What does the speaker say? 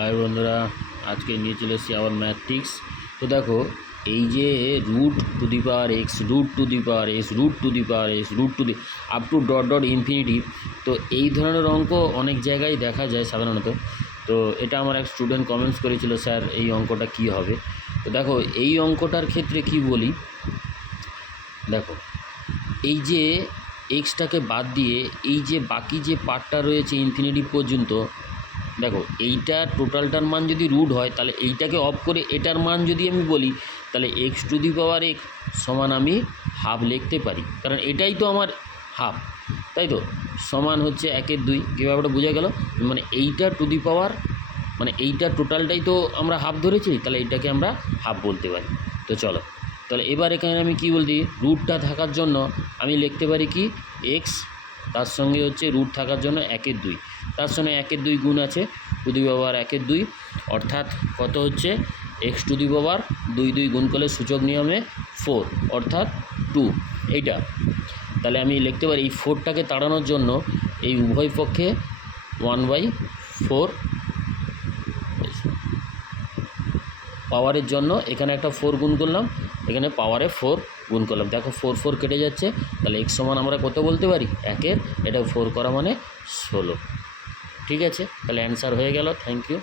আর বন্ধুরা আজকে নিয়ে চলে এসেছি আবার ম্যাথটিক্স। তো দেখো এই যে root to the power x, root to the power x, root to the power x, root to the up to dot dot infinity. তো এই ধরনের অঙ্ক অনেক জায়গায় দেখা যায় সাধারণত। তো এটা আমার এক স্টুডেন্ট কমেন্টস করেছিল, স্যার এই অঙ্কটা কি হবে। তো দেখো এই অঙ্কটার ক্ষেত্রে কি বলি, দেখো এই যে এক্সটাকে বাদ দিয়ে এই যে বাকি যে পার্টটা রয়েছে ইনফিনিটি পর্যন্ত, দেখো এইটা টোটালটার মান যদি রুট হয় তাহলে এইটাকে অফ করে এটার মান যদি আমি বলি তাহলে x two the power x সমান আমি হাফ লিখতে পারি, কারণ এটাই তো আমার হাফ, তাই তো সমান হচ্ছে 1/2। কী ব্যাপারটা বোঝা গেল? মানে এইটা টু দি পাওয়ার মানে এইটা টোটালটাই তো আমরা হাফ ধরেছি, তাহলে এইটাকে আমরা হাফ বলতে পারি। তো চলো তাহলে এবার এখানে আমি কি বলছি, রুটটা থাকার জন্য আমি লিখতে পারি কি এক্স, তার সঙ্গে হচ্ছে রুট থাকার জন্য 1/2, তার সঙ্গে 1/2 গুণ আছে টু দি পাওয়ার 1/2, অর্থাৎ কত হচ্ছে এক্স টু দি পাওয়ার 2 গুণ করলে সূচক নিয়মে 4 অর্থাৎ 2 এইটা। তাহলে আমি লিখতে পারি এই 4টাকে তাড়ানোর জন্য এই উভয় পক্ষে 1/4 পাওয়ারের জন্য এখানে একটা 4 গুণ করলাম, এখানে পাওয়ারে 4 গুণ করলাম। দেখো 4 কেটে যাচ্ছে, তাহলে এক্স সমান আমরা কত বলতে পারি 1, এটা 4 করা মানে 16। ঠিক আছে, তাহলে অ্যান্সার হয়ে গেল। Thank you.